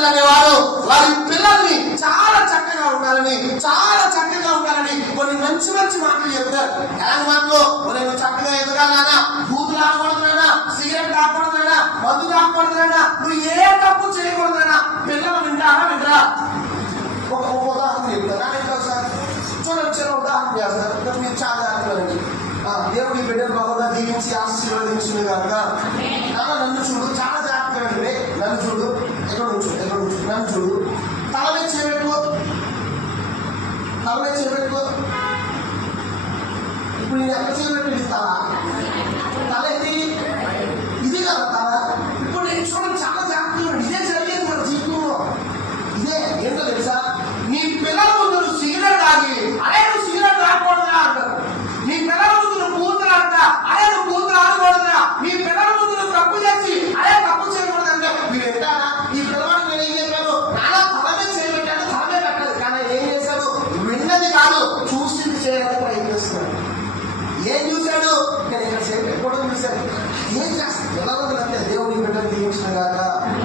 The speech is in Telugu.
తల్లిదండ్రులు అనేవారు వారి పిల్లల్ని చాలా చక్కగా ఉండాలని కొన్ని మంచి మంచి మాటలు చెప్తారు. ఎలాంటి మాటలు? నేను చక్కగా ఎదగాలనా, బూతులు ఆడకూడదునా, సిగరెట్ తాగకూడదునా, మందు తాగకూడదునా, నువ్వు ఏ తప్పు చేయకూడదునా. పిల్లలు వింటారా? ఒక ఉదాహరణ చెప్తారు. సార్ చూడండి, చిన్న ఉదాహరణ చేస్తారు. మీరు చాలా జాగ్రత్తలండి. దేవుడు ఈ బిడ్డను బాగా దీవించి ఆశీర్వదించింది కనుక నన్ను చూడు, చాలా జాగ్రత్తగా అండి. నన్ను చూడు, ఎక్కడ ఉంచు, నన్ను చూడు. తల మీద చేయబెట్టుకో. ఇప్పుడు నేను ఎక్కడ చేయబెట్టి ఇస్తావా?